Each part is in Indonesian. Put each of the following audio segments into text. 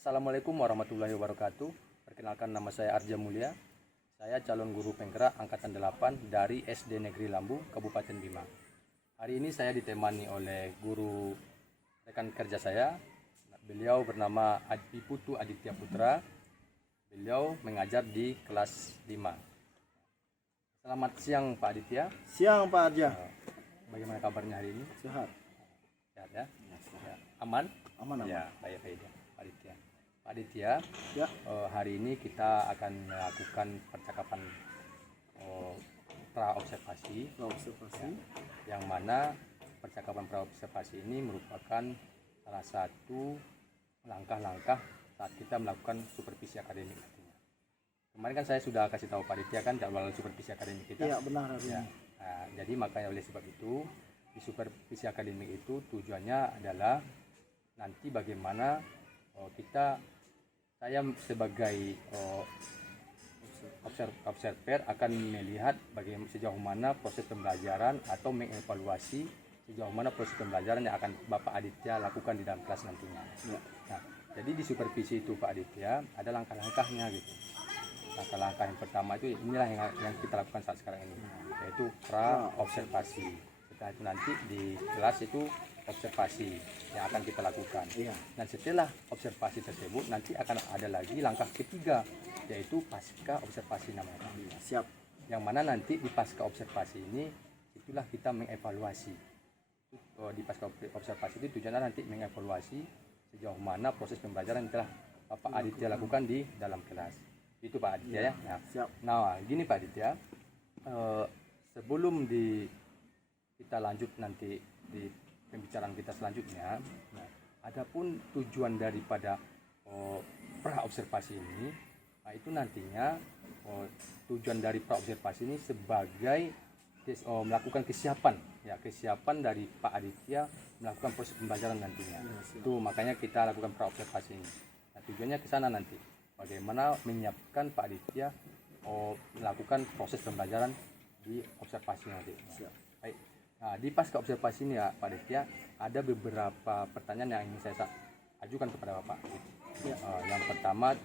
Assalamualaikum warahmatullahi wabarakatuh. Perkenalkan, nama saya Arja Mulia. Saya calon guru penggerak angkatan 8 dari SD Negeri Lambu, Kabupaten Bima. Hari ini saya ditemani oleh guru rekan kerja saya. Beliau bernama Putu Aditya Putra. Beliau mengajar di kelas 5. Selamat siang Pak Aditya. Siang Pak Arja. Bagaimana kabarnya hari ini? Sehat. Sehat ya? Ya. Aman? Aman. Ya, baik-baik ya Pak Aditya. Pak Aditya, Ya. Hari ini kita akan melakukan percakapan pra-observasi, yang mana percakapan pra-observasi ini merupakan salah satu langkah-langkah saat kita melakukan supervisi akademik nantinya. Kemarin kan saya sudah kasih tahu Pak Aditya kan jadwal supervisi akademik kita. Iya, benar. Ya. Nah, jadi makanya oleh sebab itu di supervisi akademik itu tujuannya adalah nanti bagaimana saya sebagai observer akan melihat bagaimana sejauh mana proses pembelajaran atau mengevaluasi sejauh mana proses pembelajaran yang akan Bapak Aditya lakukan di dalam kelas nantinya. Ya. Nah, jadi di supervisi itu Pak Aditya ada langkah-langkahnya gitu. Langkah-langkah yang pertama itu inilah yang kita lakukan saat sekarang ini, yaitu pra-observasi. Setelah itu nanti di kelas itu observasi yang akan kita lakukan. Iya. Dan setelah observasi tersebut nanti akan ada lagi langkah ketiga, yaitu pasca observasi namanya. Siap. Yang mana nanti di pasca observasi ini itulah kita mengevaluasi. Di pasca observasi itu tujuannya nanti mengevaluasi sejauh mana proses pembelajaran yang telah Bapak Aditya lakukan di dalam kelas. Itu Pak Aditya ya. Nah, Siap. Nah, gini Pak Aditya, sebelum kita lanjut nanti di pembicaraan kita selanjutnya, nah, adapun tujuan daripada pra-observasi ini, nah itu nantinya tujuan dari pra-observasi ini sebagai melakukan kesiapan dari Pak Aditya melakukan proses pembelajaran nantinya. Itu makanya kita lakukan pra-observasi ini. Nah, tujuannya ke sana nanti, bagaimana menyiapkan Pak Aditya melakukan proses pembelajaran di observasi nanti. Baik. Nah, di pasca observasi ini ya Pak Aditya, ada beberapa pertanyaan yang ingin saya ajukan kepada Bapak. Ya. Yang pertama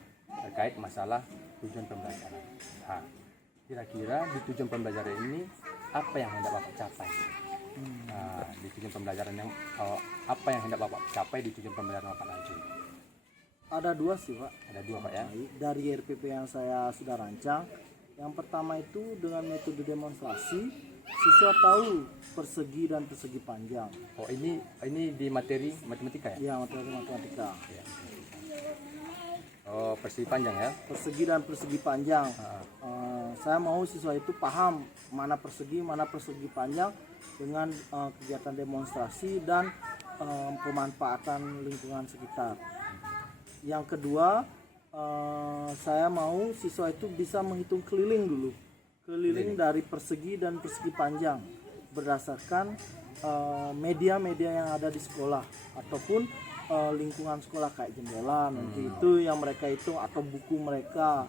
terkait masalah tujuan pembelajaran. Nah, kira-kira di tujuan pembelajaran ini apa yang hendak Bapak capai? Nah, di tujuan pembelajaran yang apa yang hendak Bapak capai di tujuan pembelajaran Bapak nanti? Ada dua sih Pak. Ada dua Pak ya. Dari RPP yang saya sudah rancang, yang pertama itu dengan metode demonstrasi, siswa tahu persegi dan persegi panjang. Oh, ini di materi matematika ya? Iya, materi matematika. Ya. Oh, persegi panjang ya? Persegi dan persegi panjang. Saya mau siswa itu paham mana persegi panjang dengan kegiatan demonstrasi dan pemanfaatan lingkungan sekitar. Yang kedua, saya mau siswa itu bisa menghitung keliling dari persegi dan persegi panjang berdasarkan media-media yang ada di sekolah ataupun lingkungan sekolah kayak jendela nanti itu yang mereka hitung atau buku mereka.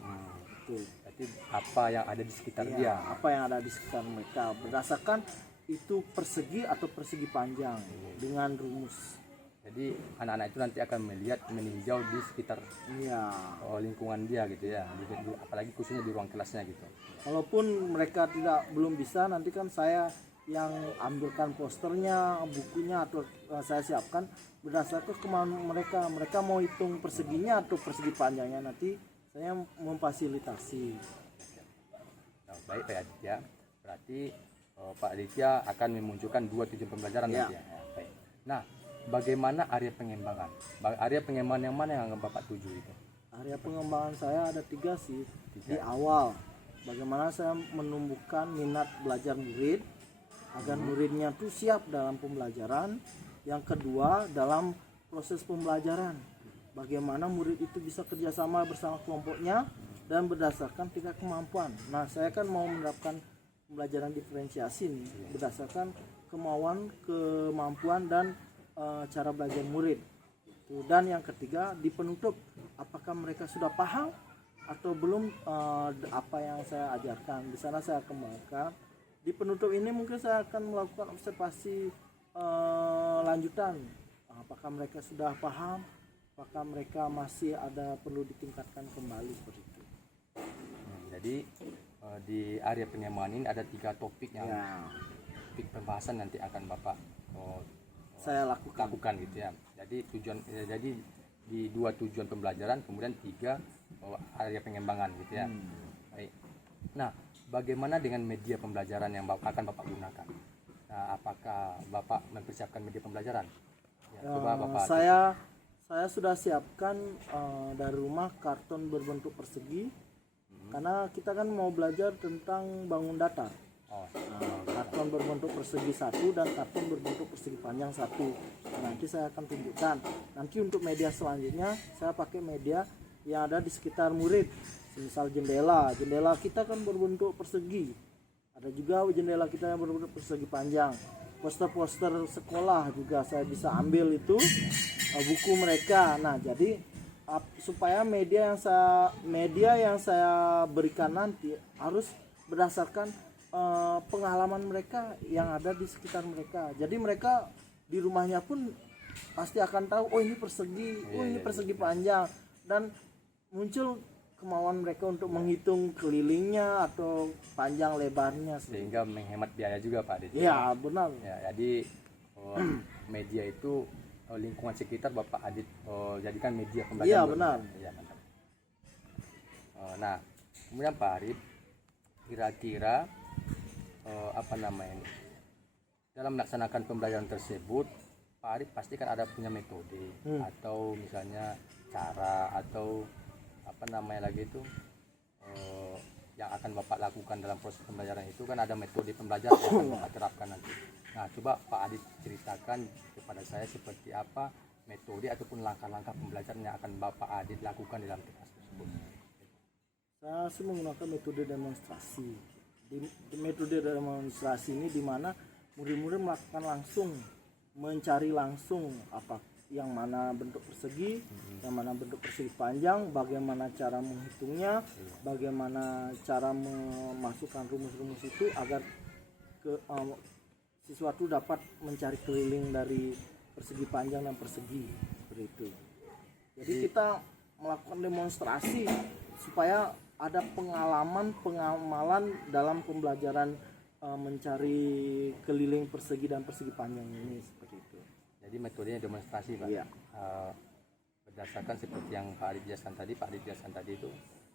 Berarti apa yang ada di sekitar dia? Apa yang ada di sekitar mereka berdasarkan itu persegi atau persegi panjang dengan rumus. Jadi anak-anak itu nanti akan meninjau di sekitar lingkungan dia gitu ya, apalagi khususnya di ruang kelasnya gitu. Walaupun mereka belum bisa, nanti kan saya yang ambilkan posternya, bukunya atau saya siapkan berdasarkan kemampuan mereka mau hitung perseginya atau persegi panjangnya, nanti saya memfasilitasi. Nah, baik Pak Aditya, berarti Pak Aditya akan memunculkan dua tujuan pembelajaran nanti ya. Baik. Nah, bagaimana area pengembangan? Area pengembangan yang mana yang Bapak tuju itu? Area pengembangan saya ada 3 sih. Di awal, bagaimana saya menumbuhkan minat belajar murid agar muridnya tuh siap dalam pembelajaran. Yang kedua, dalam proses pembelajaran, bagaimana murid itu bisa kerjasama bersama kelompoknya dan berdasarkan tingkat kemampuan. Nah, saya kan mau menerapkan pembelajaran diferensiasi nih, berdasarkan kemampuan dan cara belajar murid. Dan yang ketiga, di penutup, apakah mereka sudah paham atau belum apa yang saya ajarkan. Di sana saya kembangkan. Di penutup ini mungkin saya akan melakukan observasi lanjutan, apakah mereka sudah paham apakah mereka masih ada perlu ditingkatkan kembali seperti itu. Jadi di area pengembangan ini ada 3 topik yang Ya, topik pembahasan nanti akan Bapak saya lakukan. gitu ya. Jadi jadi di 2 tujuan pembelajaran, kemudian 3 area pengembangan gitu ya. Baik. Nah, bagaimana dengan media pembelajaran yang akan Bapak gunakan? Nah, apakah Bapak mempersiapkan media pembelajaran? Ya, coba Bapak. Saya sudah siapkan dari rumah karton berbentuk persegi, karena kita kan mau belajar tentang bangun datar. Karton berbentuk persegi 1 dan karton berbentuk persegi panjang 1. Nanti saya akan tunjukkan. Nanti untuk media selanjutnya saya pakai media yang ada di sekitar murid. Misal jendela kita kan berbentuk persegi. Ada juga jendela kita yang berbentuk persegi panjang. Poster-poster sekolah juga saya bisa ambil itu, buku mereka. Nah, jadi supaya media yang saya berikan nanti harus berdasarkan pengalaman mereka yang ada di sekitar mereka. Jadi mereka di rumahnya pun pasti akan tahu, oh ini persegi, ini persegi panjang, dan muncul kemauan mereka untuk menghitung kelilingnya atau panjang lebarnya, sehingga menghemat biaya juga Pak Adit. Ya, benar. Ya, jadi media itu lingkungan sekitar Bapak Adit jadikan media pembelajaran. Iya, benar. Ya, mantap. Nah, kemudian Pak Adit, kira-kira dalam melaksanakan pembelajaran tersebut, Pak Adit pasti kan ada punya metode atau misalnya cara atau yang akan Bapak lakukan dalam proses pembelajaran itu kan ada metode pembelajaran yang akan Bapak terapkan nanti. Nah, coba Pak Adit ceritakan kepada saya seperti apa metode ataupun langkah-langkah pembelajaran yang akan Bapak Adit lakukan dalam kelas tersebut. Saya sih menggunakan metode demonstrasi. Di metode demonstrasi ini di mana murid-murid melakukan langsung, mencari langsung apa yang mana bentuk persegi, yang mana bentuk persegi panjang, bagaimana cara menghitungnya, bagaimana cara memasukkan rumus-rumus itu agar siswa itu dapat mencari keliling dari persegi panjang dan persegi, seperti itu. Jadi kita melakukan demonstrasi supaya ada pengamalan dalam pembelajaran mencari keliling persegi dan persegi panjang ini, seperti itu. Jadi metodenya demonstrasi Pak. Iya. Berdasarkan seperti yang Pak Adit jelaskan tadi, itu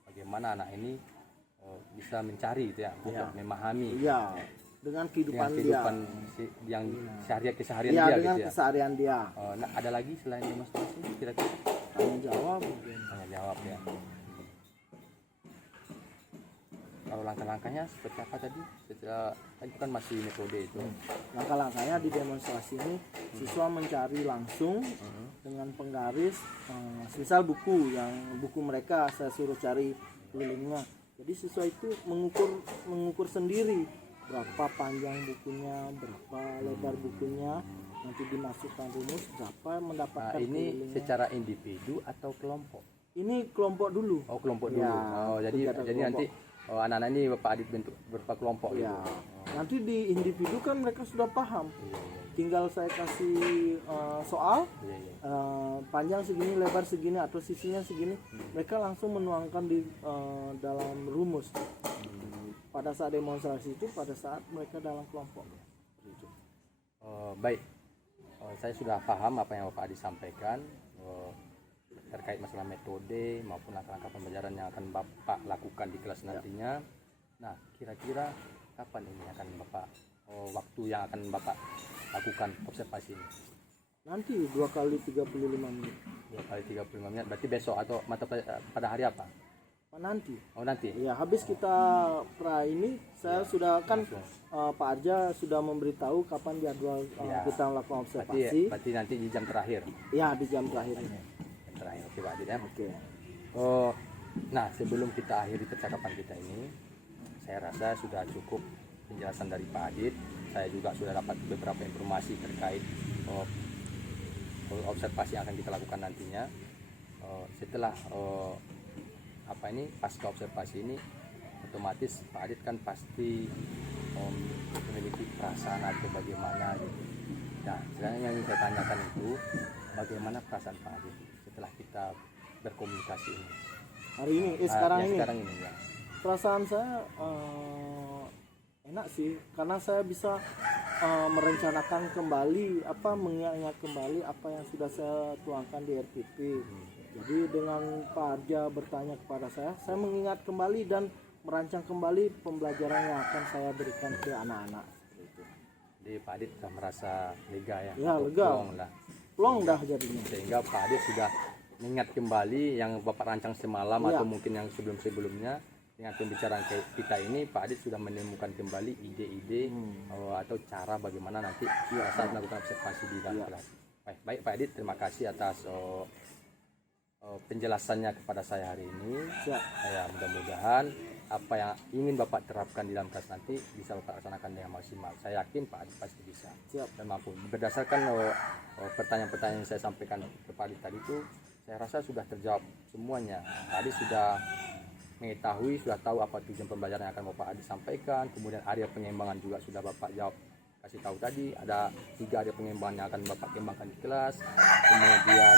bagaimana anak ini bisa mencari gitu ya, untuk memahami. Iya. Dengan kehidupan yang keseharian dia dengan gitu ya. Keseharian dia. Nah, ada lagi selain demonstrasi kira-kira? Tanya jawab ya. Kalau langkah-langkahnya seperti apa tadi? Itu kan masih metode itu. Langkah-langkahnya di demonstrasi ini siswa mencari langsung dengan penggaris, misal buku mereka saya suruh cari kelilingnya. Jadi siswa itu mengukur sendiri berapa panjang bukunya, berapa lebar bukunya, nanti dimasukkan rumus berapa mendapatkan ini kelilingnya. Secara individu atau kelompok? Ini kelompok dulu. Oh, kelompok dulu. Ya, Jadi nanti anak-anak ini Bapak Adit bentuk berupa kelompok ya. gitu. Nanti di individu kan mereka sudah paham. Tinggal saya kasih soal panjang segini, lebar segini atau sisinya segini, mereka langsung menuangkan di dalam rumus. Pada saat demonstrasi itu, pada saat mereka dalam kelompok. Baik, saya sudah paham apa yang Bapak Adit sampaikan terkait masalah metode maupun langkah-langkah pembelajaran yang akan Bapak lakukan di kelas nantinya. Nah, kira-kira kapan ini akan Bapak waktu yang akan Bapak lakukan observasi ini? Nanti 2 kali 35 menit. 2 kali 35 menit, berarti besok atau pada hari apa? Nanti. Oh, nanti. Ya, habis kita ini saya sudah kan Pak Arja sudah memberitahu kapan jadwal kita melakukan observasi. Berarti nanti di jam terakhir. Ya, di jam terakhir ini. Oke Pak Adit ya. Oke. Nah, sebelum kita akhiri percakapan kita ini, saya rasa sudah cukup penjelasan dari Pak Adit. Saya juga sudah dapat beberapa informasi terkait observasi yang akan kita lakukan nantinya. Setelah pasca observasi ini, otomatis Pak Adit kan pasti memiliki perasaan atau bagaimana gitu. Nah, sekarang yang ingin saya tanyakan itu bagaimana perasaan Pak Adit setelah kita berkomunikasi ini. Hari ini, sekarang Ya, ini. sekarang ini ya. Perasaan saya enak sih, karena saya bisa merencanakan kembali, mengingat kembali apa yang sudah saya tuangkan di RPP. Jadi dengan Pak Arja bertanya kepada saya mengingat kembali dan merancang kembali pembelajaran yang akan saya berikan ke anak-anak. Seperti itu. Jadi Pak Adit sudah merasa lega ya. Ya, atau lega. plong lah. Plong dah jadinya. Sehingga Pak Adit sudah mengingat kembali yang Bapak rancang semalam Ya. atau mungkin yang sebelum-sebelumnya. Dengan pembicaraan kita ini, Pak Adit sudah menemukan kembali ide-ide atau cara bagaimana nanti saat melakukan observasi di dalam kelas. Baik Pak Adit, terima kasih atas penjelasannya kepada saya hari ini. Siap. Ya, mudah-mudahan apa yang ingin Bapak terapkan di dalam kelas nanti bisa Bapak laksanakan dengan maksimal. Saya yakin Pak Adit pasti bisa Siap. dan mampu. Berdasarkan pertanyaan-pertanyaan yang saya sampaikan ke Pak Adit tadi itu, saya rasa sudah terjawab semuanya. Pak Adit sudah mengetahui, sudah tahu apa tujuan pembelajaran yang akan Bapak Adit sampaikan. Kemudian area pengembangan juga sudah Bapak jawab, kasih tahu tadi. Ada 3 area pengembangan yang akan Bapak kembangkan di kelas. Kemudian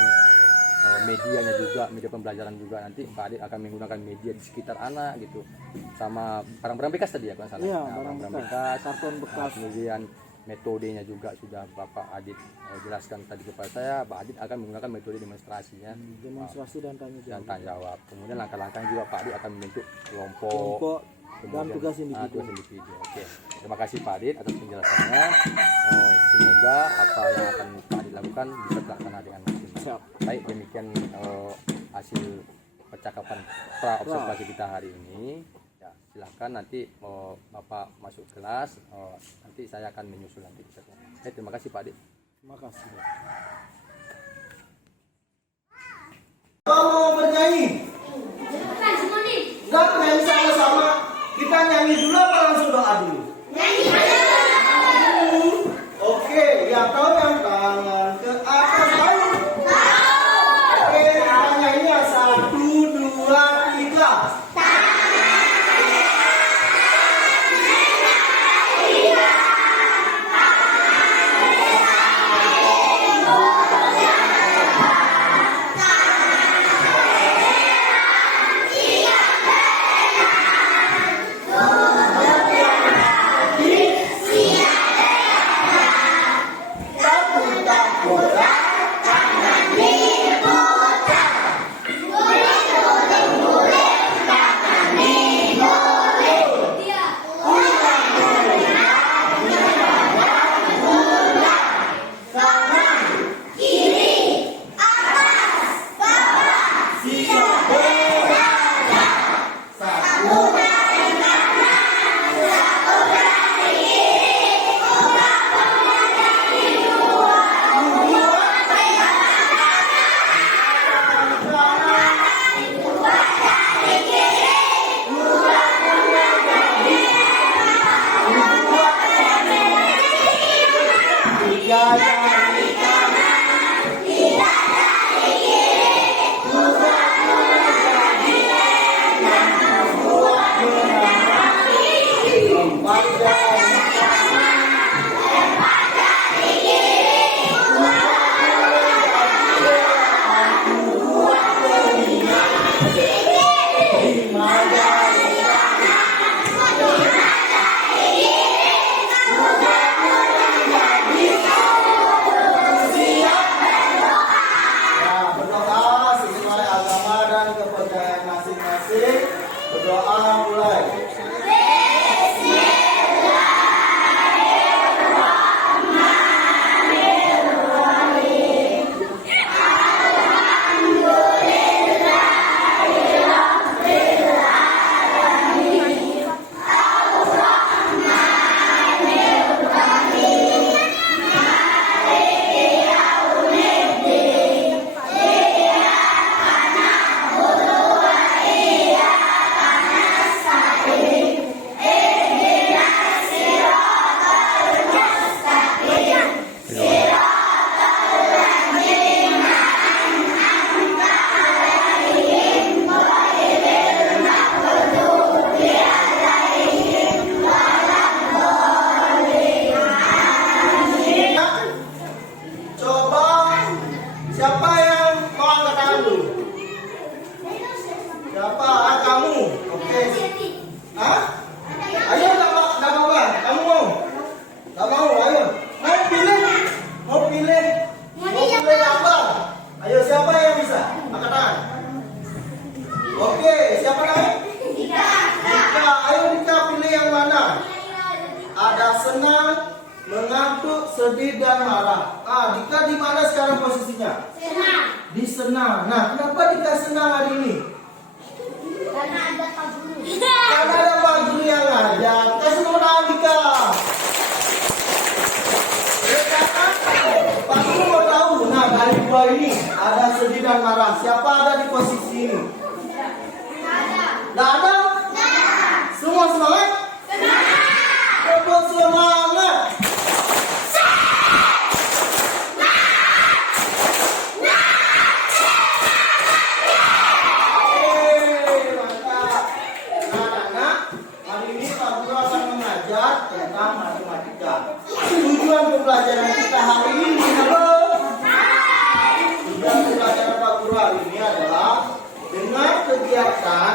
medianya juga, media pembelajaran juga nanti Pak Adit akan menggunakan media di sekitar anak gitu, sama barang-barang bekas tadi ya kalau salah. Iya, Nah, barang bekas, karton bekas. Kemudian metodenya juga sudah Bapak Adit jelaskan tadi kepada saya. Pak Adit akan menggunakan metode demonstrasinya, Demonstrasi dan tanya dan jawab. tanya jawab. Kemudian langkah-langkahnya juga Pak Adit akan membentuk kelompok Dan kemudian tugas individu. tugas individu. Oke, terima kasih Pak Adit atas penjelasannya. Semoga apa yang akan Pak Adit lakukan bisa terlaksana dengan maksimal. Siap. Baik, demikian hasil percakapan pra observasi kita hari ini. Ya, silakan nanti Bapak masuk kelas, nanti saya akan menyusul nanti. Terima kasih Pak Adit. Terima kasih. Kalau mau bernyanyi, enggak nyanyi sama-sama. Kita nyanyi dulu apa langsung doa dulu? Oke, yang tahu yang tangan ke atas, ayo. Oke, kita nyanyi ya. 1, 2, 3. Oh, senang, mengantuk, sedih dan marah. Dika di mana sekarang posisinya? Senang. Di senang. Nah, kenapa Dika senang hari ini? Karena ada Pak Guru. Karena ada Pak Guru yang ngajar. Kasih tepuk tangan Dika. Pak Guru mau tahu. Nah, dari dua ini ada sedih dan marah. Siapa ada di posisi ini? Nggak ada? Semua semangat? Semangat! Semangat! Mantap. Nah, anak, hari ini Pak Guru akan mengajar tentang matematika. Tujuan pembelajaran kita hari ini apa? Tujuan pembelajaran Pak Guru hari ini adalah dengan kegiatan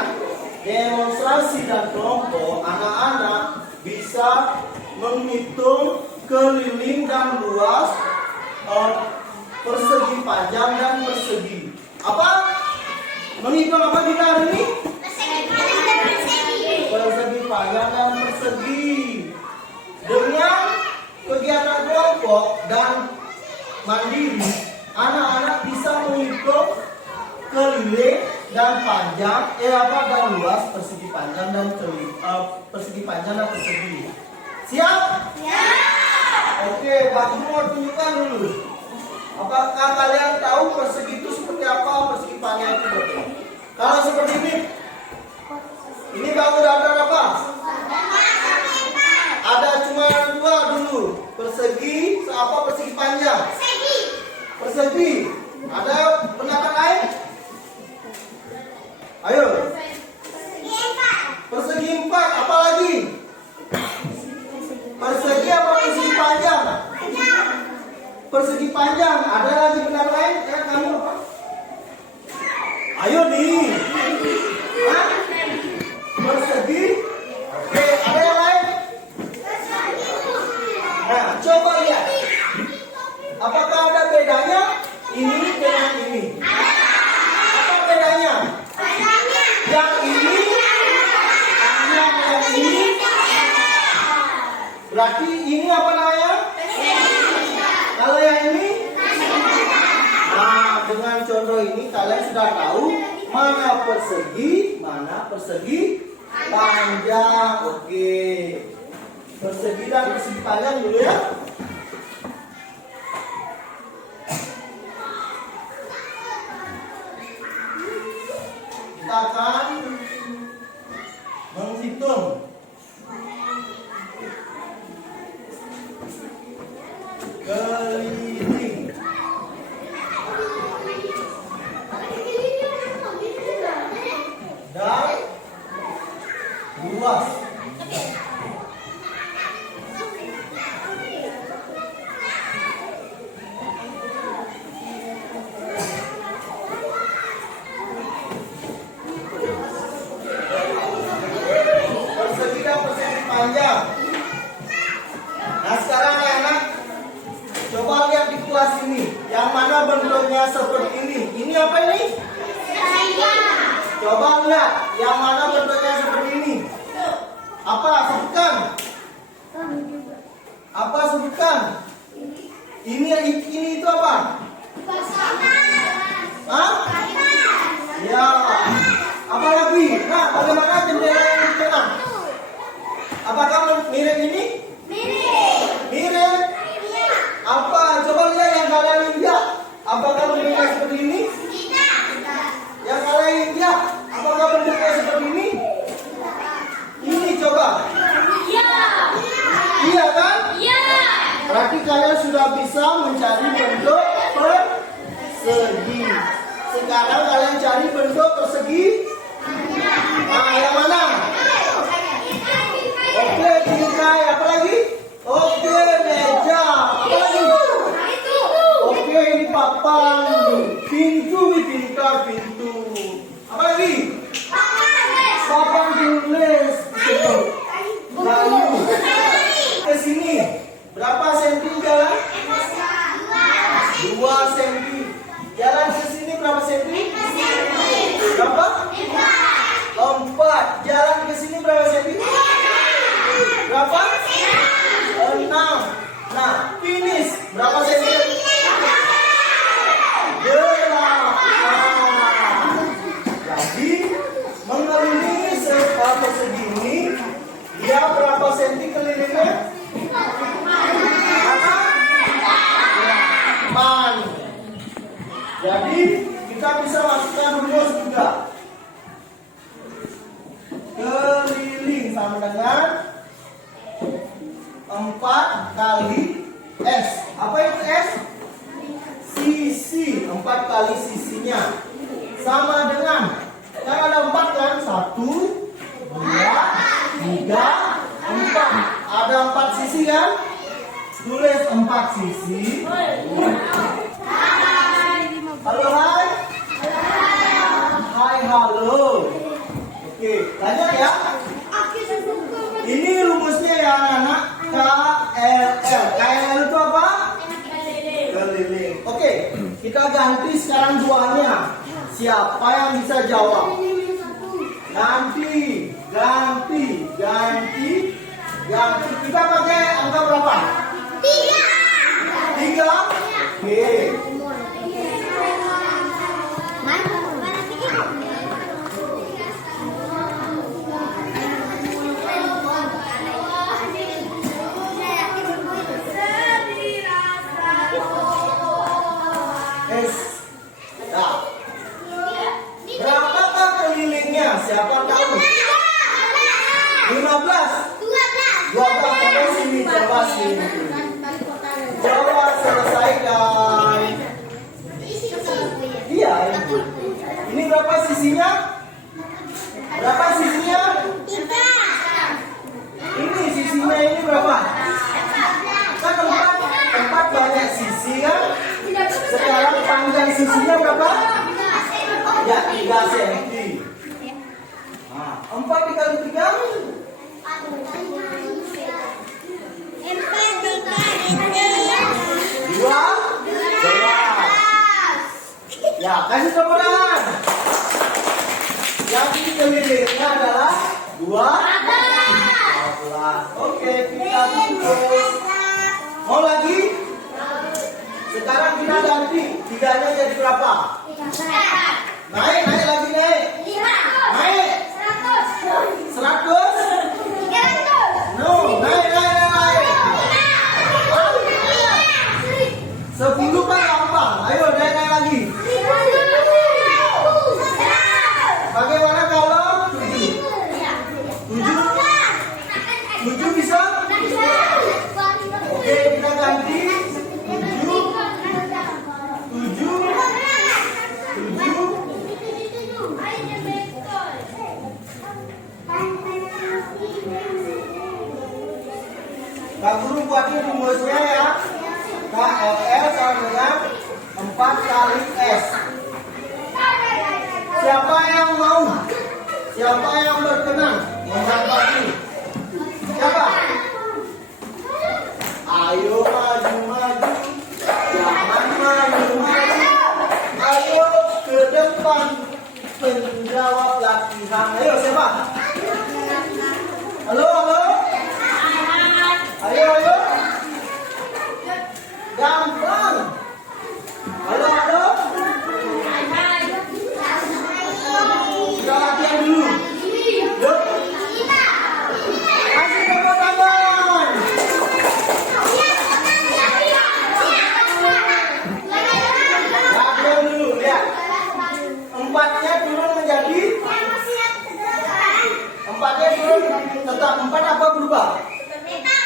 demonstrasi dan kelompok, anak-anak bisa menghitung keliling dan luas, persegi panjang dan persegi. Apa? Menghitung apa kita hari ini? Persegi panjang dan persegi. Dengan kegiatan kelompok dan mandiri, anak-anak bisa menghitung keliling dan panjang, dan luas, persegi panjang dan persegi panjang dan persegi. Siap? Oke, Pak Guru mau tunjukkan dulu. Apakah kalian tahu persegi itu seperti apa? Persegi panjang itu betul. Kalau seperti ini kamu daftar apa? Ada cuma dua dulu. Persegi, apa persegi panjang? Persegi. Ada pendapat lain? Ayo. Persegi 4, apa lagi? Persegi apa persegi panjang? Persegi panjang. Ada lagi pendapat lain? Kamu apa? Ayo nih. Hah? Persegi. Oke, ada yang lain? Nah, coba lihat. Apakah ada bedanya ini dengan ini? Apa bedanya? Yang ini, yang ini. Berarti ini apa namanya? Kalau yang ini? Nah, dengan contoh ini kalian sudah tahu mana persegi panjang. Oke. Persegi dan persegi panjang dulu ya. Kita akan menghitung keliling dan luas. Persegi dan persegi panjang. Nah, sekarang anak-anak coba lihat di kelas ini, yang mana bentuknya seperti ini. Ini apa ini? Coba lihat, yang mana bentuknya seperti ini. Apa? Sebutkan. Apa sebutkan? Ini itu apa? Hah? Ya. Apa lagi? Nah, bagaimana jendela yang di tengah? Apakah mirip ini? Mirip. Apa? Coba lihat yang kalian lihat. Apakah bentuknya seperti ini? Yang kalian lihat, apakah bentuknya seperti ini? Ini coba. Iya kan? Berarti kalian sudah bisa mencari bentuk persegi. Sekarang kalian cari bentuk persegi. Nah, yang mana? Oke, bingkai. Apa lagi? Oke, meja. Apa lagi? Oke, ini papan. Pintu, pintu. Apa lagi? Papan tulis. Lalu ke sini. Berapa senti jalan? 2 senti. Jalan ke sini berapa senti? Berapa? 4. Jalan ke sini berapa senti? Berapa? 6 sisinya? Pan. Jadi kita bisa masukkan rumus juga. Keliling sama dengan 4 kali S. Apa itu S? Sisi. 4 kali sisinya sama dengan, kan ada 4 kan? 1, 2, 3, 4. Ada 4 sisi kan? Tulis 4 sisi. Halo hai. Hai halo. Oke, lanjut ya. Ini rumusnya ya anak-anak. KLL. KLL itu apa? Keliling. Oke, kita ganti sekarang duanya. Siapa yang bisa jawab? Ganti. Kita pakai angka berapa? 3. Oke. Nah, berapakah kelilingnya? Siapa tahu? 15. 12 sampai sini. Coba sini. Coba selesaikan. Iya. Ini berapa sisinya? Berapa sisinya? Ini sisinya ini berapa? Kan 4 banyak sisi kan? Sekarang panjang sisinya berapa? Ya 3 cm. Nah, 4 dikali 3? 12. Ya, kasih tepuk tangan. Yang kelilingnya adalah 12. Oke, kita tulis. Mau lagi? Sekarang kita ganti. 3-nya jadi berapa? Naik lagi naik. Naik. 100. No, naik. 10 kan gampang. Ayo naik lagi. Bagaimana kalau 7? 7 bisa? Oke, kita ganti. 7. Kak Guru buatin rumusnya ya. KLL sama dengan 4 kali S. Siapa yang mau? Siapa yang berkenan menghadapi? Siapa? Ayo maju. Jangan maju. Ayo ke depan. Penjawab latihan. Ayo siapa? Halo. Ayo. Gampang. Halo. Kita latihan dulu. Yuk. Kasih tepuk tangan. Latihan dulu, lihat. 4-nya turun menjadi 4-nya turun tetap 4 apa berubah?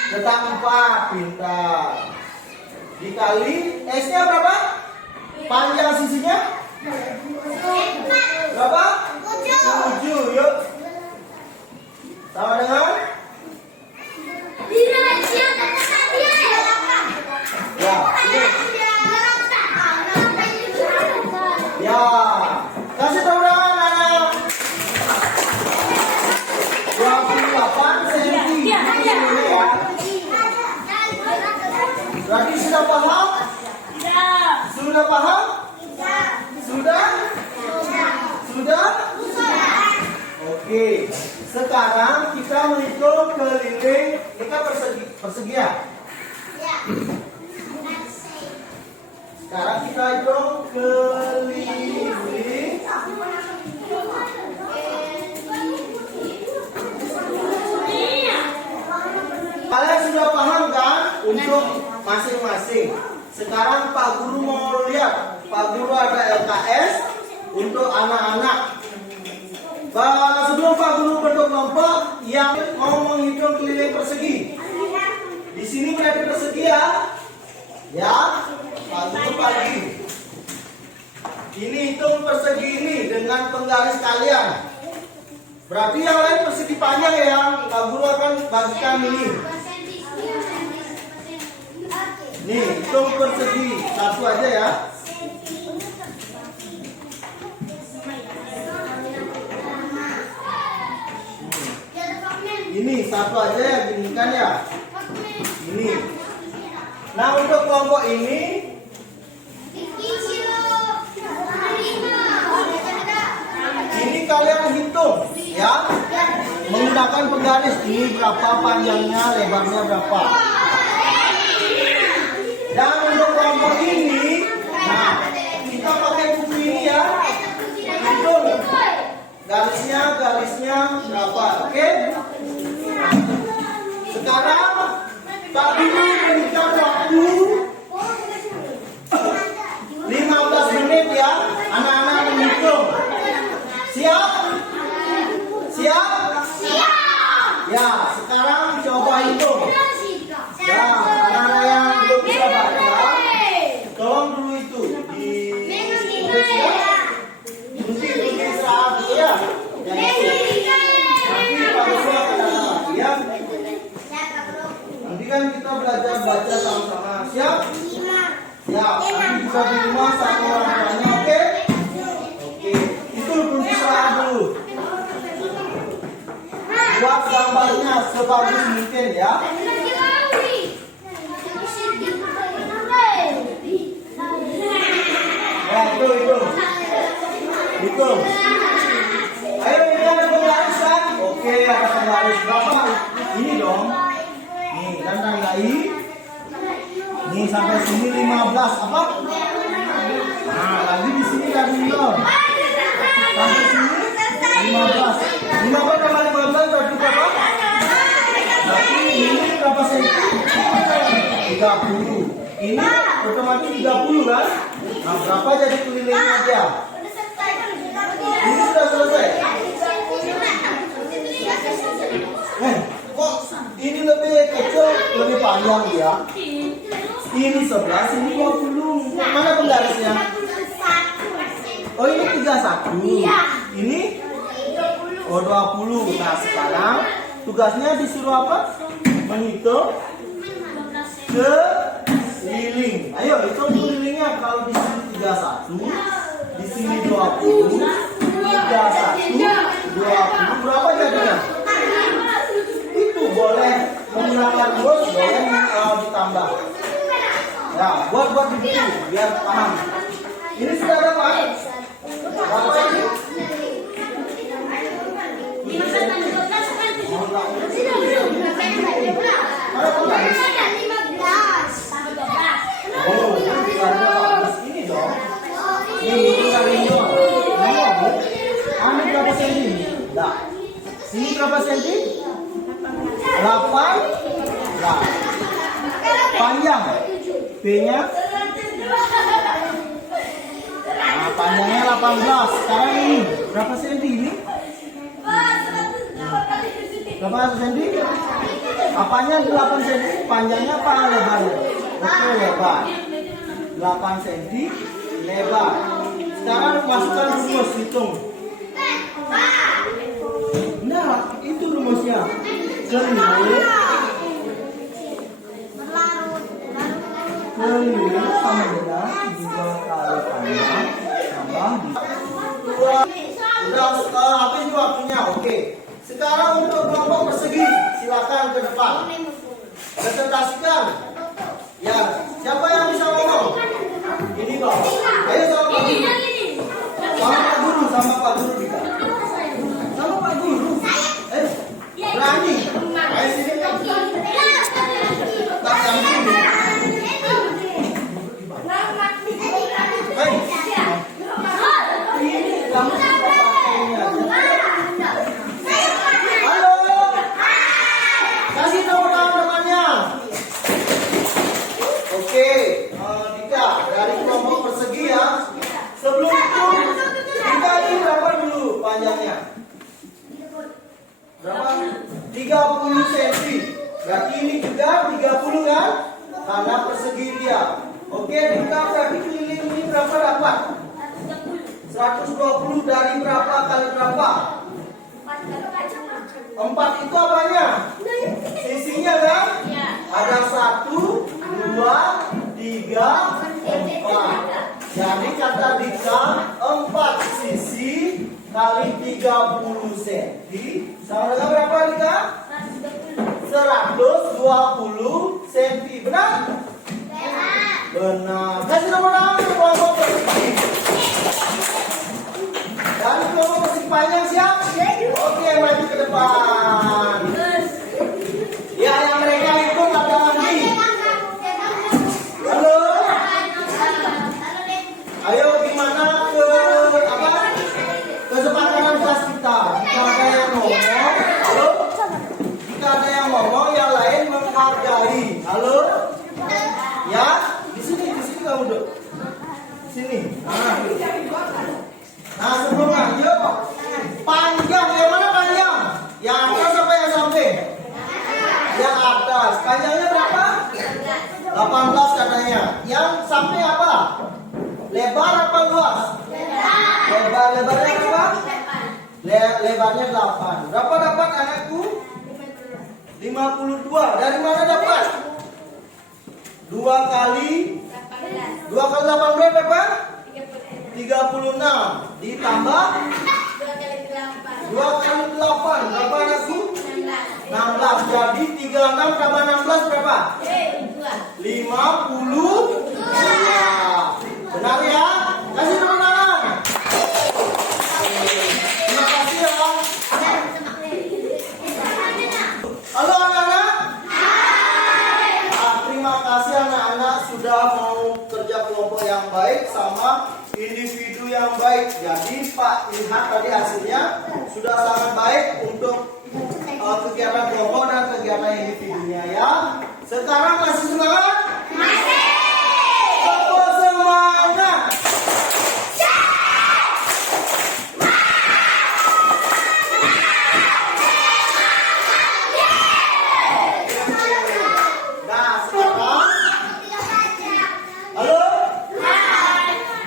Tetap 4, pintar. Dikali S-nya berapa? Panjang sisinya? Berapa? 7, yuk. Sama dengan? Ya, ya. Kasih tahu tangan anak. 28 cm. Berarti sudah paham? Sudah paham? Sudah? Oke. Sekarang kita menghitung keliling. Ini kan persegi ya? Sekarang kita hitung keliling. Kalian untuk masing-masing. Sekarang Pak Guru mau lihat, Pak Guru ada LKS untuk anak-anak. Sebelum Pak Guru bentuk kelompok yang mau menghitung keliling persegi. Di sini berarti persegi ya. Ya, Pak Guru pagi. Ini hitung persegi ini dengan penggaris kalian. Berarti yang lain persegi panjang ya, Pak Guru akan bagikan ini. Nih, hitung persegi satu aja ya. Ini satu aja ya, ginikan ya. Ini. Nah, untuk kelompok ini kalian hitung ya, menggunakan penggaris. Ini berapa panjangnya, lebarnya berapa. Dan untuk kelompok ini, nah kita pakai buku ini ya, hitung garisnya berapa. Oke. Sekarang Pak Guru berikan waktu 15 menit ya, anak-anak menghitung. Siap? Siap? Siap. Ya, sekarang coba hitung. Ya, anak-anak yang belum bisa baca, tolong dulu itu ditulis ya. Tulis saat ya. Nanti Pak Guru akan datang lagi ya. Nanti kan kita belajar baca sama-sama. Siap? Siap. Nanti bisa di rumah sama orang tuanya, oke? Oke. Itu tulis saat dulu. Buat gambarnya sebagus mungkin ya. Ya, hitung. Ayo kita ada penggaris kan? Oke, ada penggaris berapa? Ini dong. Nih, dan tandai. Nih sampai sini 15 apa? Nah, lagi di sini dari 0. Sampai sini 15. 15 tambah 15 berarti berapa? Berarti ini berapa senti? 30. Ini otomatis 30 kan? Nah, berapa jadi kelilingnya dia? Ini sudah selesai. Kok ini lebih kecil, lebih panjang ya? Ini 11, ini 20. Mana penggarisnya? Oh, ini 31. Ini 20. Nah, sekarang tugasnya disuruh apa? Menghitung keliling. Ayo hitung kelilingnya. Kalau di sini 31, di sini 20, 31, 20. Berapa jadinya? Itu boleh menggunakan bos, boleh ditambah. Ya, buat di buku biar paham. Ini sudah dapat? Berapa ini? Mana penggaris? Oh, ini dong. Ini dari dong. Ambil berapa senti? Nah, ini berapa senti? 8. Nah, panjang. B-nya? Nah, panjangnya 18. Sekarang ini berapa senti ini? Berapa senti? Apanya 8 senti? Panjangnya apa lebarnya? Oke, lebar. 8 cm lebar. Sekarang masukkan rumus, hitung. Nah, itu rumusnya. Keliling sama dengan 2 kali panjang tambah Udah habis waktunya. Oke. Sekarang untuk kelompok persegi, silakan ke depan. Presentasikan. Ya, siapa yang bisa ngomong? Ini kok. Ayo sama Pak Guru. Sama Pak Guru, sama Pak Guru juga. Sama Pak Guru. Ayo, berani. Ayo sini. Tak yang ini. Hei. Ini kamu siapa pakainya? Halo. Kasih tahu teman-temannya. panjangnya? Berapa? 30 cm. Berarti ini juga 30 kan? Karena persegi dia. Oke, kita berarti keliling ini berapa dapat? 120 dari berapa kali berapa? 4 itu apanya? Sisinya kan? Ada 1, 2, 3, 4. Jadi kata Dika 4 sisi kali 30 cm sama dengan berapa Dika? 120 cm. Benar? Benar. Kasih nomor tangan ke kelompok persegi. Dari kelompok persegi panjang siap? Oke, maju ke depan. Ya, yang mereka ikut ada lagi. Halo. Ayo gimana kesepakatan kelas kita? Jika ada yang ngomong, halo. Jika ada yang ngomong, yang lain menghargai. Halo. Ya, di sini kamu duduk. Sini. Nah, sebelum lanjut, panjang yang mana panjang? Yang atas apa yang samping? Yang atas. Panjangnya berapa? 18 katanya. Yang samping apa? Lebar apa luas? Lebarnya berapa? Lebarnya 8. Berapa dapat anakku? 52. Dari mana dapat? 2 kali 18 berapa? 36. Ditambah 2 kali 8. Berapa anakku? 16. Jadi 36 tambah 16 berapa? 52. Benar ya? Kasih tepuk tangan. Terima kasih ya. Halo anak-anak. Terima kasih anak-anak sudah mau kerja kelompok yang baik sama individu yang baik. Jadi Pak lihat tadi hasilnya sudah sangat baik untuk kegiatan kelompok dan kegiatan individunya ya. Sekarang masih semangat? Masih. Semangat. Nah sekarang, halo.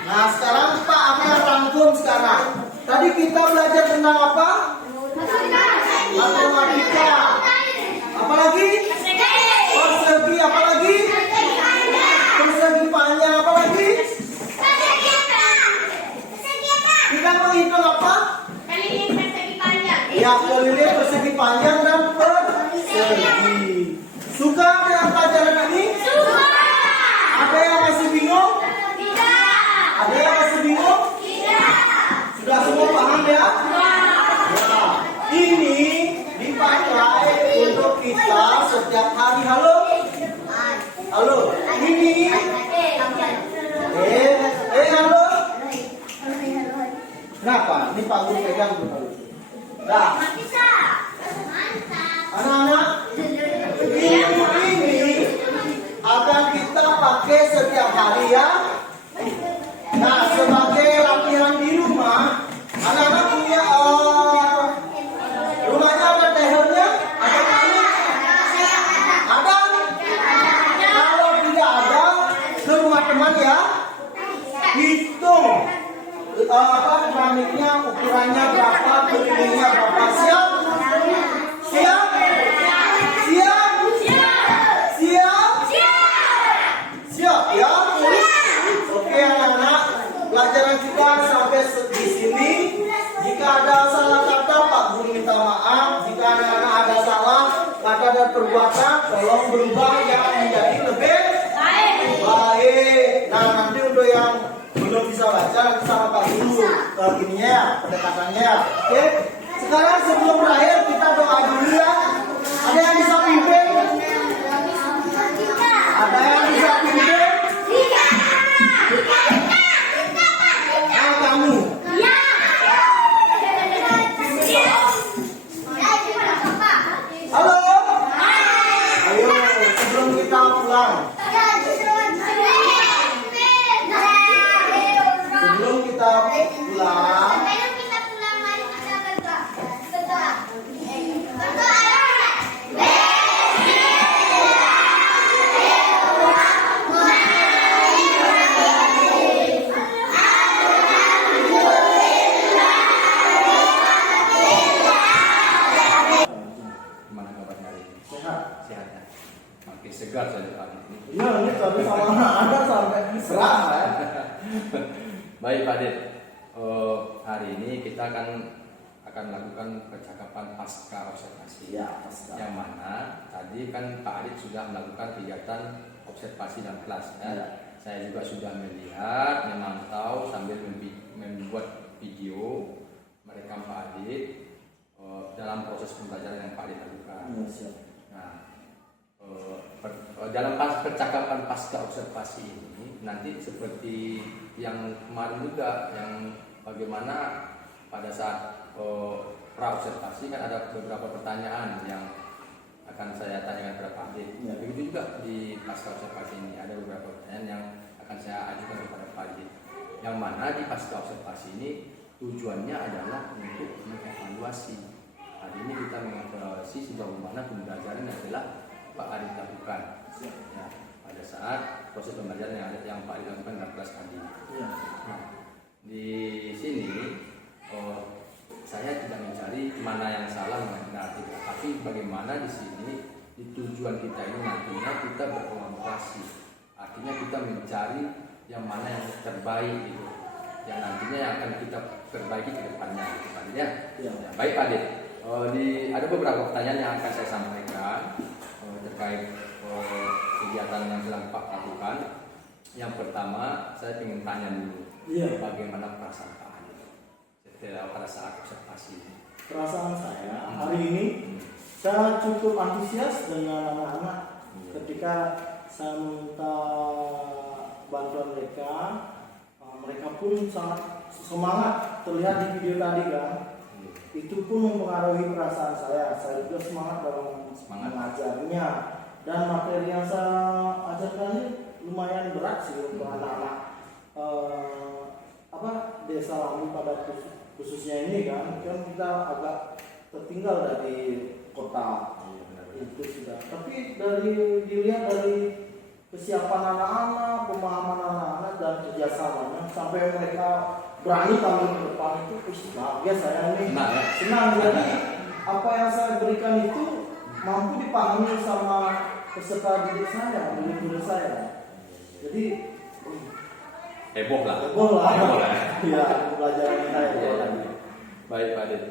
Nah sekarang Pak akan rangkum sekarang. Tadi kita belajar tentang apa? Matematika. Apalagi? Persegi. Apalagi? Persegi panjang. Apalagi? Kita menghitung apa? Ya, keliling persegi panjang dan persegi. Suka dengan pelajaran ini? Ada yang masih bingung? Ada yang masih bingung? Sudah semua paham ya? Ya, ini dipakai untuk kita setiap hari. Halo? Halo? Ini? Halo? Kenapa? Ini Pak Guru pegang dulu. Nah, anak-anak, ini akan kita pakai setiap hari ya. Nah, sebagai latihan di rumah, anak-anak punya rumahnya ada tehernya? Ada tanya? Ada? Kalau tidak ada, ke rumah teman ya. Hitung keramiknya, ukurannya berapa, kelilingnya berapa. Siap? Siap? Siap? Siap? Siap ya? Oke anak-anak, pelajaran kita sampai di sini. Jika ada salah kata, Pak Guru minta maaf. Jika anak-anak ada salah kata dan perbuatan, tolong berubah yang menjadi lebih baik. Nah nanti untuk yang belum bisa baca nanti sama Pak Guru ininya ya, pendekatannya ya. Oke. Sekarang sebelum berakhir kita doa dulu ya. Ada yang bisa pimpin? Ada yang bisa pimpin? Nah, kamu. Halo. Ayo sebelum kita pulang. Sebelum kita pulang, sehatnya. Makin segar saja Pak Adit ini. Iya, ini tadi sama anak-anak sampai serang ya. Baik Pak Adit, hari ini kita akan lakukan percakapan pasca observasi. Iya, pasca. Yang mana tadi kan Pak Adit sudah melakukan kegiatan observasi dalam kelas ya. Iya. Saya juga sudah melihat, memantau sambil membuat video merekam Pak Adit dalam proses pembelajaran yang Pak Adit lakukan. Iya, siap. Nah, dalam percakapan pasca observasi ini nanti seperti yang kemarin juga, yang bagaimana pada saat pra observasi kan ada beberapa pertanyaan yang akan saya tanyakan kepada Pak Adit. Ya. Begitu juga di pasca observasi ini ada beberapa pertanyaan yang akan saya ajukan kepada Pak Adit. Yang mana di pasca observasi ini tujuannya adalah untuk mengevaluasi. Hari ini kita mengevaluasi sejauh mana pembelajaran yang telah Pak Adit lakukan. Ya, pada saat proses pembelajaran yang Pak Adit lakukan dalam kelas tadi. Iya. Nah, di sini saya tidak mencari mana yang salah mana yang benar, tapi bagaimana di sini di tujuan kita ini nantinya kita berkolaborasi, artinya kita mencari yang mana yang terbaik gitu, yang nantinya yang akan kita perbaiki ke depannya gitu, Pak Adit, ya. Iya. Ya, baik Pak Adit, ada beberapa pertanyaan yang akan saya sampaikan terkait kegiatan yang telah Pak lakukan. Yang pertama saya ingin tanya dulu, Iya. bagaimana perasaan Pak Adit pada saat observasi ini? Perasaan saya hari ini saya cukup antusias dengan anak-anak ketika saya minta bantuan mereka. Mereka pun sangat semangat, terlihat di video tadi kan. Itu pun mempengaruhi perasaan saya. Saya juga semangat dalam mengajarnya. Dan materi yang saya ajarkan ini lumayan berat sih untuk anak-anak desa Lambi pada khususnya ini kan kita agak tertinggal dari kota. Itu sudah. Tapi dilihat dari kesiapan anak-anak, pemahaman anak-anak dan kerjasamanya sampai mereka berani tampil ke depan itu bahagia saya ini. Senang. Jadi apa yang saya berikan itu mampu dipahami sama peserta didik saya, murid-murid saya. Jadi heboh lah. Iya, pelajaran saya. Baik Pak Adit,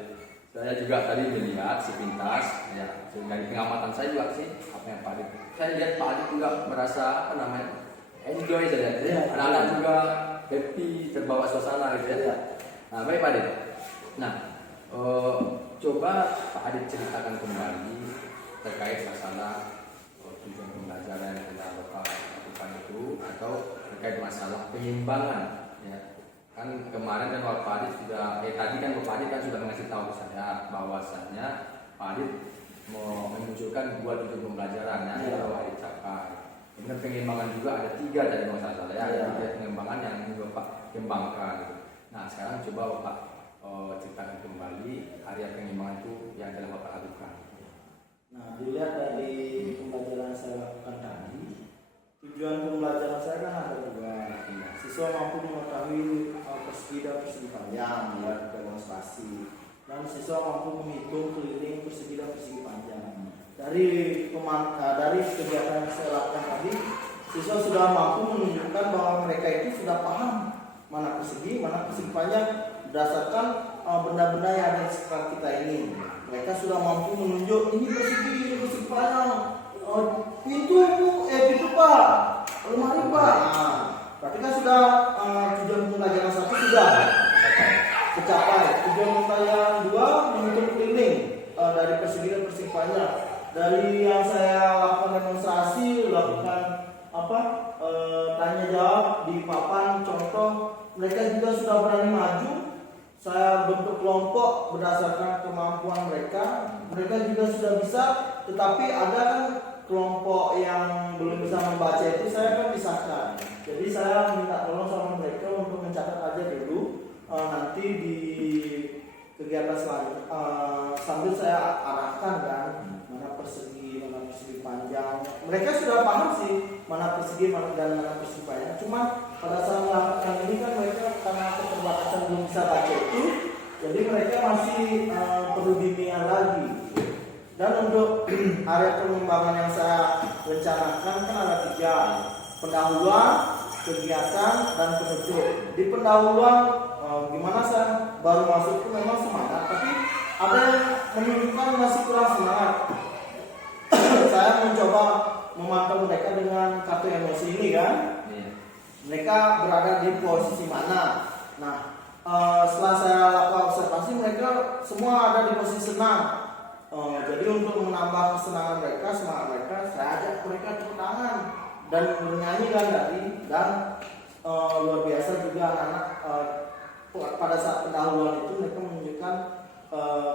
saya juga tadi melihat sepintas, ya dari pengamatan saya juga sih apa yang Pak Adit. Saya lihat Pak Adit juga merasa enjoy saja, Ya. anak-anak juga happy, terbawa suasana gitu ya. Nah baik Pak Adit. Nah coba Pak Adit ceritakan kembali terkait masalah tujuan pembelajaran yang telah Bapak lakukan itu atau terkait masalah penyimbangan ya. Kan kemarin kan Pak Adit sudah tadi kan Pak Adit kan sudah mengasih tahu saya bahwasannya Pak Adit mau memunculkan 2 tujuan pembelajaran yang Pak Adit capai. Kemudian pengembangan juga ada 3 tadi masalah saya, ada 3 pengembangan yang Bapak kembangkan. Nah sekarang coba Bapak ceritakan kembali area pengembangan itu yang telah Bapak lakukan. Nah, dilihat dari pembelajaran saya lakukan tadi, tujuan pembelajaran saya kan ada 2. Siswa mampu mengetahui persegi dan persegi panjang ya, demonstrasi. Dan siswa mampu menghitung keliling persegi dan persegi panjang. Dari kegiatan yang saya lakukan tadi, siswa sudah mampu menunjukkan bahwa mereka itu sudah paham mana persegi panjang berdasarkan benda-benda yang ada di sekitar kita ini. Mereka sudah mampu menunjuk ini persegi panjang, pintu Pak, lemari Pak. Nah, berarti kan sudah tujuan pembelajaran 1 sudah tercapai. Tujuan pembelajaran 2 menghitung keliling dari persegi dan persegi panjang. Dari yang saya lakukan demonstrasi, tanya jawab di papan contoh, mereka juga sudah berani maju. Saya bentuk kelompok berdasarkan kemampuan mereka. Mereka juga sudah bisa, tetapi ada kan kelompok yang belum bisa membaca itu saya kan pisahkan. Jadi saya minta tolong sama mereka untuk mencatat aja dulu. Nanti di kegiatan selanjutnya sambil saya arahkan kan mana persegi panjang. Mereka sudah paham sih mana persegi dan mana persegi panjang. Cuma pada saat melakukan ini kan mereka karena keterbatasan belum bisa baca itu, jadi mereka masih perlu bimbingan lagi. Dan untuk area pengembangan yang saya rencanakan kan ada 3, pendahuluan, kegiatan, dan penutup. Di pendahuluan gimana saya baru masuk itu memang semangat, tapi ada yang menunjukkan masih kurang semangat. Saya mencoba memantau mereka dengan kartu emosi ini kan. Mereka berada di posisi mana. Nah, setelah saya lakukan observasi, mereka semua ada di posisi senang. Jadi untuk menambah kesenangan mereka, semangat mereka, saya ajak mereka tepuk tangan dan bernyanyi kan tadi. Dan luar biasa juga anak-anak pada saat pendahuluan itu mereka menunjukkan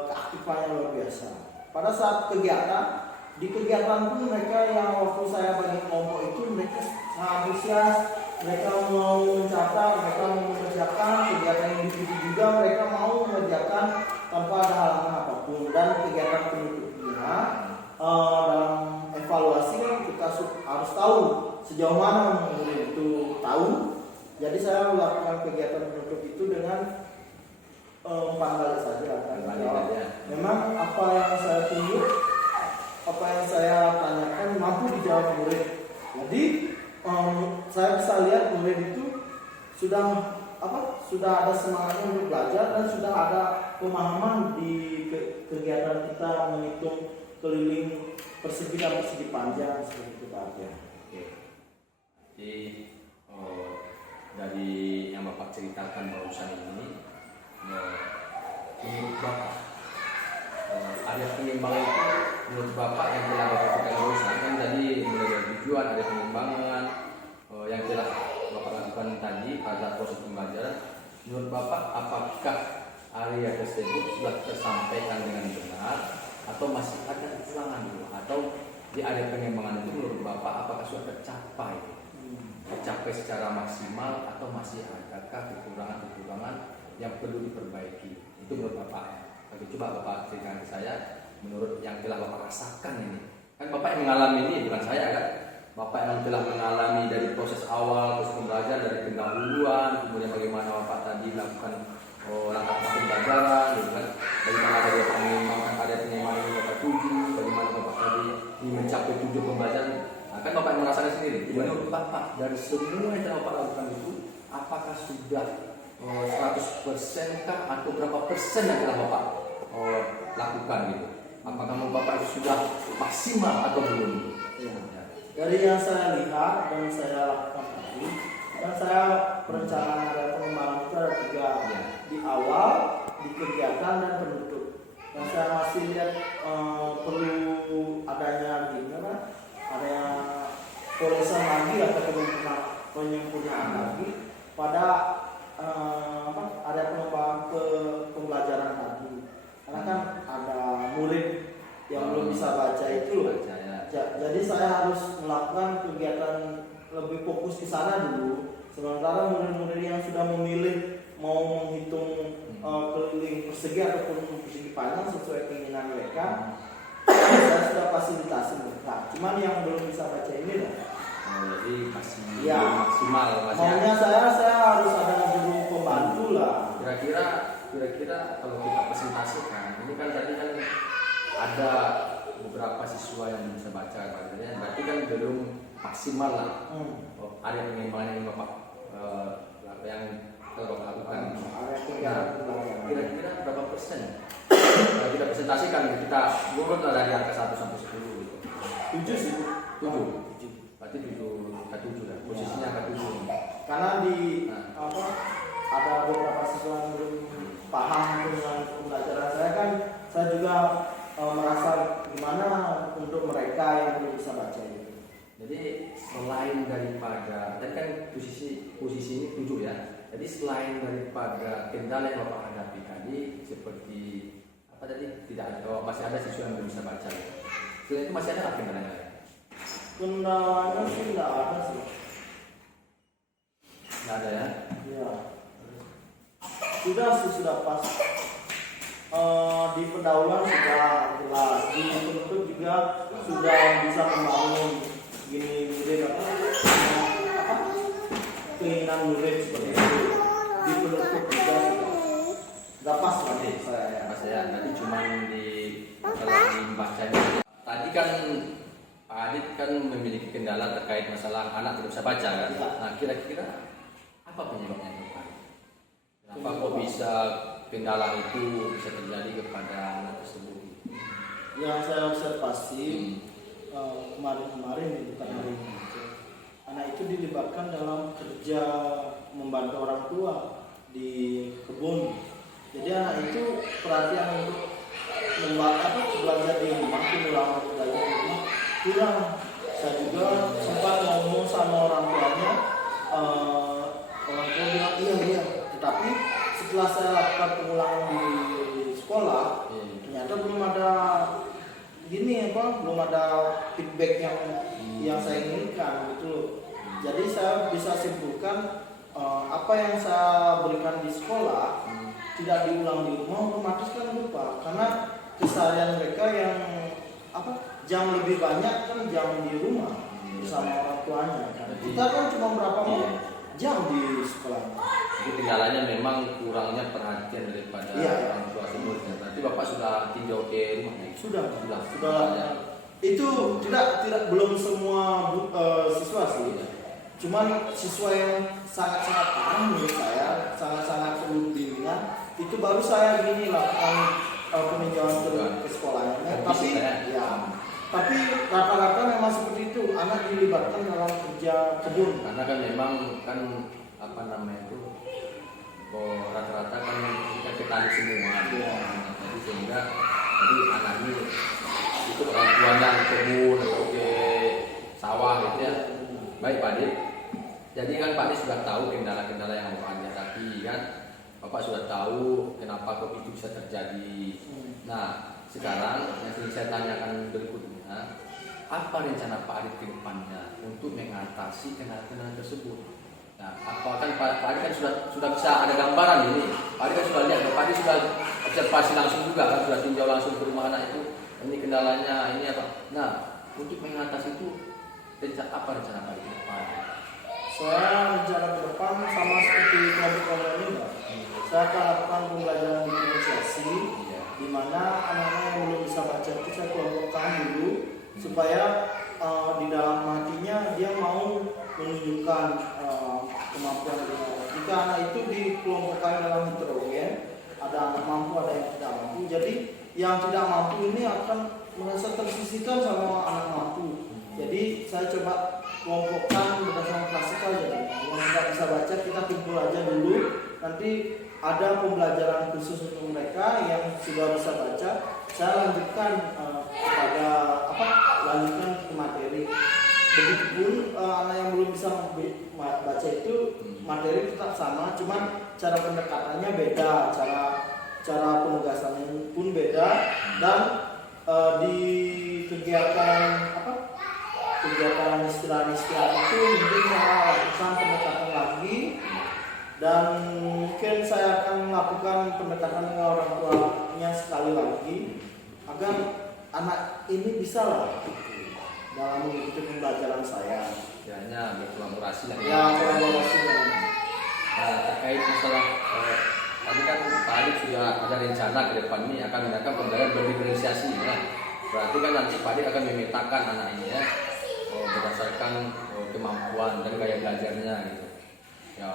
keaktifan yang luar biasa. Pada saat kegiatan, di kegiatan pun mereka yang waktu saya bagi kelompok itu mereka sangat antusias, mereka mau mencatat, mereka mau mengerjakan kegiatan yang dituju juga, mereka mau mengerjakan tanpa ada halangan apapun. Dan kegiatan penutupnya dalam evaluasi kan kita harus tahu sejauh mana murid itu tahu. Jadi saya melakukan kegiatan penutup itu dengan 4 kali saja. Memang apa yang saya tunjuk, apa yang saya tanyakan mampu dijawab murid. Jadi saya bisa lihat murid itu sudah ada semangatnya untuk belajar dan sudah ada pemahaman di kegiatan kita menghitung keliling persegi dan persegi panjang seperti itu Pak. Oke. Jadi dari yang Bapak ceritakan barusan ini, menurut Bapak ada pengembangan itu, menurut Bapak yang telah Bapak ceritakan barusan kan tadi mulai dari tujuan, ada pengembangan yang telah Bapak lakukan tadi pada proses pembelajaran. Menurut Bapak apakah area tersebut sudah tersampaikan dengan benar atau masih ada kekurangan dulu, atau di area pengembangan itu menurut Bapak apakah sudah tercapai secara maksimal atau masih adakah kekurangan yang perlu diperbaiki? Itu menurut Bapak. Tapi coba Bapak ceritakan ke saya menurut yang telah Bapak rasakan ini. Kan Bapak yang mengalami ini, bukan saya kan. Bapak yang telah mengalami dari proses awal, proses pembelajaran, dari pendahuluan, kemudian bagaimana Bapak tadi melakukan langkah pembelajaran, gitu kan. Bagaimana ada pengembangan yang Bapak tuju, bagaimana Bapak tadi mencapai tujuan pembelajaran. Nah, kan Bapak yang merasakan sendiri. Menurut Bapak dari semua yang Bapak lakukan itu, apakah sudah 100% kah atau berapa persen yang telah Bapak lakukan gitu? Apakah menurut Bapak itu sudah maksimal atau belum? Ya. Dari yang saya lihat dan saya lakukan tadi, kan saya perencanaan ada pengembangan itu ada 3 Ya. di awal, di kegiatan dan penutup. Yang saya masih lihat perlu adanya gini kan, ada polisan lagi atau penyempurnaan lagi pada ada pengembangan ke pembelajaran tadi. Karena kan ada murid yang belum bisa baca itu loh. Jadi saya harus melakukan kegiatan lebih fokus ke sana dulu. Sementara murid-murid yang sudah memilih mau menghitung keliling persegi ataupun persegi panjang sesuai keinginan mereka, saya sudah fasilitasi mereka. Cuman yang belum bisa baca ini loh. Jadi masih ya, maksimal. Maunya saya harus ada guru pembantu lah. Kira-kira kalau kita presentasikan, ini kan tadi kan ada beberapa siswa yang bisa baca, berarti kan belum maksimal lah. Ada pengembangan yang Bapak yang Bapak lakukan. Kira-kira berapa persen? Kalau kita presentasikan, kita urut dari angka 1 sampai 10 gitu. 7 sih. 7. Berarti 7 kan. Posisinya angka 7. Karena ada beberapa siswa yang belum paham dengan pembelajaran saya kan, saya juga merasa gimana untuk mereka yang belum bisa baca itu. Jadi selain daripada tadi kan posisi ini 7 ya. Jadi selain daripada kendala yang Bapak hadapi tadi seperti apa tadi, tidak ada, masih ada siswa yang belum bisa baca. Selain itu masih ada apa kendalanya? Kendalanya sih tidak ada sih. Tidak ada ya? Iya. Sudah pas. Di pendahuluan sudah jelas, di penutup juga sudah bisa membangun gini murid keinginan murid seperti itu. Di penutup juga sudah pas nanti saya. Mas ya, nanti cuma di kalau dibaca kan Pak Adit kan memiliki kendala terkait masalah anak tidak bisa baca kan. Ya. Nah kira-kira apa penyebabnya itu Pak? Kenapa kok bisa kendala itu bisa terjadi kepada anak tersebut? Yang saya observasi kemarin-kemarin bukan hari ini, anak itu dilibatkan dalam kerja membantu orang tua di kebun. Jadi anak itu perhatian untuk belajar di rumah, pengulangan belajar di rumah kurang. Saya juga sempat ngomong sama orang tuanya, orang tua bilang iya, tetapi setelah saya lakukan pengulangan di sekolah, ternyata belum ada belum ada feedback yang saya inginkan gitu loh. Jadi saya bisa simpulkan apa yang saya berikan di sekolah tidak diulang di rumah, otomatis kan lupa karena keseharian mereka yang jam lebih banyak kan jam di rumah bersama orang tuanya. Kita kan cuma berapa jam di sekolah. Jadi kendalanya memang kurangnya perhatian daripada orang tua tersebut. Berarti Bapak sudah tinjau ke rumahnya? Sudah. Itu belum semua siswa sih. Cuman siswa yang sangat-sangat paham menurut saya, sangat-sangat perlu bimbingan, itu baru saya lakukan peninjauan ke sekolahnya. Tapi rata-rata memang seperti itu, anak dilibatkan dalam kerja kebun. Karena kan memang kan rata-rata kan kita petani semua. Jadi sehingga anak ini itu orang tuanya ke kebun atau ke sawah gitu ya. Baik Pak Adit. Jadi kan Pak Adit sudah tahu kendala-kendala yang Bapak hadapi kan. Bapak sudah tahu kenapa kok itu bisa terjadi. Nah, sekarang yang ingin saya tanyakan berikutnya, apa rencana Pak Adit ke depannya untuk mengatasi kendala-kendala tersebut? Nah, apakah Pak Adit kan sudah bisa ada gambaran ini? Pak Adit kan sudah lihat, Pak Adit sudah observasi langsung juga kan, sudah tinjau langsung ke rumah anak itu. Ini kendalanya, ini apa? Nah, untuk mengatasi itu apa rencana Pak Adit ke depan? Saya rencana ke depan sama seperti kelompok ini, Pak. Saya akan lakukan pembelajaran diferensiasi, di mana anak-anak yang belum bisa baca itu saya kelompokkan dulu supaya di dalam hatinya dia mau menunjukkan kemampuan dia. Jika anak itu dikelompokkan dalam heterogen, ada anak mampu, ada yang tidak mampu. Jadi yang tidak mampu ini akan merasa tersisihkan sama anak mampu. Jadi saya coba kelompokkan berdasarkan klasikal. Jadi yang tidak bisa baca kita kumpul aja dulu. Nanti ada pembelajaran khusus untuk mereka yang sudah bisa baca. Saya lanjutkan lanjutkan ke materi. Begitupun anak yang belum bisa baca itu materi tetap sama, cuman cara pendekatannya beda, cara penugasannya pun beda, dan di kegiatan istirahat itu mungkin saya lakukan pendekatan lagi, dan mungkin saya akan melakukan pendekatan dengan orang tuanya sekali lagi agar anak ini bisa dalam mengikuti pembelajaran saya. Hanya berkolaborasi lah. Ya, kolaborasi. Nah, terkait masalah tadi kan Pak Adit sudah ada rencana ke depan ini akan mengadakan pembelajaran berdiferensiasi ya. Berarti kan nanti Pak Adit akan memetakan anak ini ya berdasarkan kemampuan dan gaya belajarnya gitu. Ya,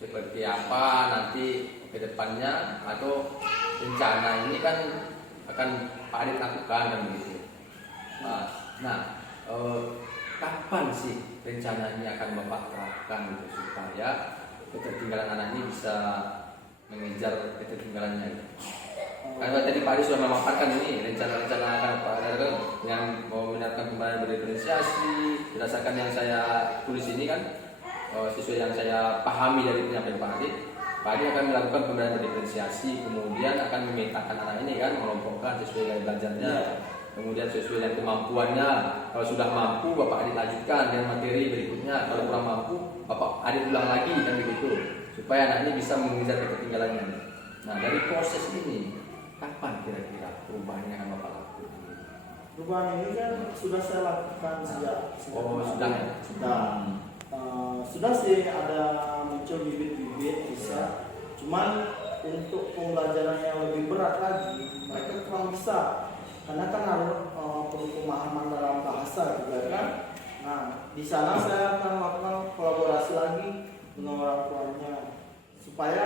seperti apa nanti ke depannya atau rencana ini kan akan Pak Adit lakukan kan begitu. Kapan sih rencana ini akan Bapak terapkan gitu supaya ketertinggalan anak ini bisa mengejar ketertinggalannya gitu. Karena tadi Pak Adit sudah memaparkan ini rencana-rencana akan Pak Adit yang mau menerapkan pembelajaran berdiferensiasi berdasarkan yang saya tulis ini kan sesuai yang saya pahami dari penyampaian Pak Adit. Pak Adit akan melakukan pembelajaran berdiferensiasi, kemudian akan memetakan anak ini kan, mengelompokkan sesuai gaya belajarnya. Kemudian sesuai dengan kemampuannya. Kalau sudah mampu, Bapak Adit lanjutkan dengan materi berikutnya. Kalau kurang mampu, Bapak Adit ulang lagi kan begitu, supaya anak ini bisa mengejar ketertinggalannya. Nah, dari proses ini, kapan kira-kira perubahan yang akan Bapak lakukan? Perubahan ini kan sudah saya lakukan sejak sudah ya? Sudah sih ada muncul bibit-bibit bisa. Cuman untuk pembelajaran yang lebih berat lagi, mereka kurang bisa. Karena kan harus perlu pemahaman dalam bahasa juga kan. Nah, di sana saya akan melakukan kolaborasi lagi dengan orang tuanya supaya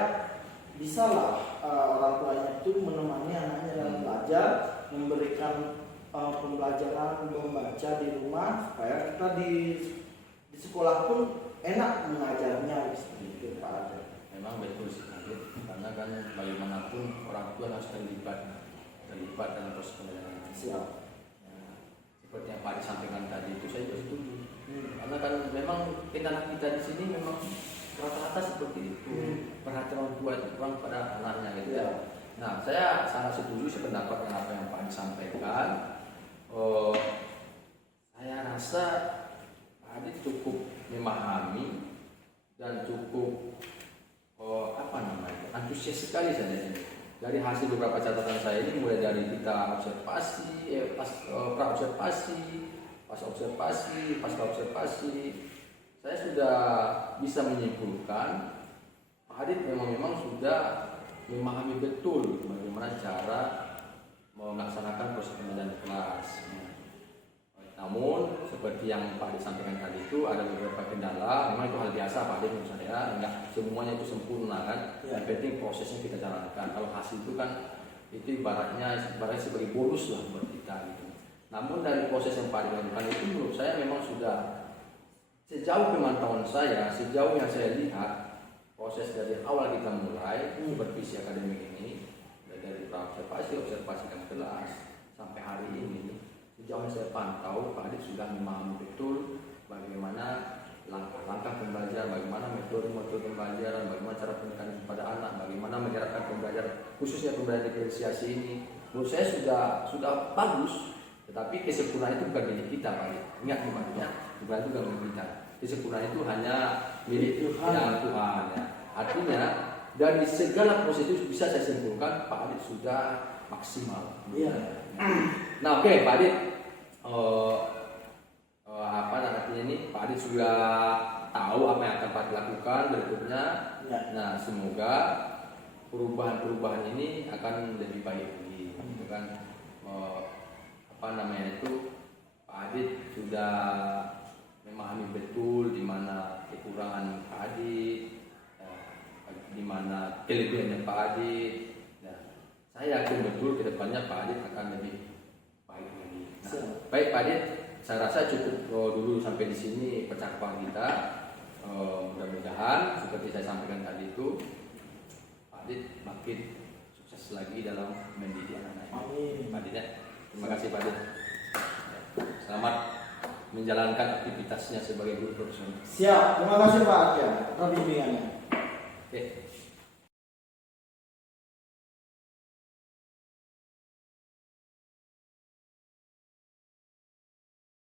bisalah orang tuanya itu menemani anaknya dalam belajar, memberikan pembelajaran membaca di rumah supaya kita di sekolah pun enak mengajarnya seperti itu Pak. Memang betul sih Adit, karena kan bagaimanapun orang tua harus terlibat dalam proses pembelajaran. Siap. Ya, seperti yang Pak Adit sampaikan tadi itu saya juga setuju. Karena kan memang anak kita di sini memang rata-rata seperti itu, perhatian orang tua itu kurang pada anaknya gitu ya. Nah, saya sangat setuju sependapat dengan apa yang Pak Adit sampaikan. Saya rasa Pak Adit cukup memahami dan cukup antusias sekali saya ini. Dari hasil beberapa catatan saya ini, mulai dari kita observasi, pra-observasi, pas-observasi, pasca-observasi, saya sudah bisa menyimpulkan Pak Adit memang sudah memahami betul bagaimana cara melaksanakan proses pembelajaran kelas. Namun seperti yang Pak Adit sampaikan tadi itu ada beberapa kendala. Memang itu hal biasa Pak Adit menurut saya, enggak semuanya itu sempurna kan. Yang penting prosesnya kita jalankan. Kalau hasil itu kan itu ibaratnya sebagai bonus lah buat kita gitu. Namun dari proses yang Pak Adit lakukan itu menurut saya memang sudah, sejauh pemantauan saya, sejauh yang saya lihat, proses dari awal kita mulai supervisi akademik ini, dari observasi dan kelas sampai hari ini, sejauh yang saya pantau, Pak Adit sudah memahami betul bagaimana langkah-langkah pembelajaran, bagaimana metode pembelajaran, bagaimana cara pendekatan kepada anak, bagaimana menggerakkan pembelajaran, khususnya pembelajaran diferensiasi ini. Menurut saya sudah bagus, tetapi kesempurnaan itu bukan milik kita, Pak Adit. Ingat bukan itu milik kita. Kesempurnaan itu hanya milik Tuhan. Ya. Artinya dari segala proses itu bisa saya simpulkan Pak Adit sudah maksimal. Iya. Nah, oke, Pak Adit. Artinya ini Pak Adit sudah tahu apa yang akan Pak Adit lakukan berikutnya. Ya. Nah, semoga perubahan ini akan lebih baik lagi, gitu kan? Pak Adit sudah memahami betul di mana kekurangan Pak Adit, di mana kelebihannya Pak Adit. Nah, saya yakin betul ke depannya Pak Adit akan lebih baik lagi. Nah, baik Pak Adit, saya rasa cukup dulu sampai di sini percakapan kita. Mudah-mudahan seperti saya sampaikan tadi itu, Pak Adit makin sukses lagi dalam mendidik anak-anak. Amin. Pak Adit ya. Terima kasih Pak Adit. Selamat menjalankan aktivitasnya sebagai guru profesional. Siap, terima kasih Pak Akia atas bimbingannya. Oke.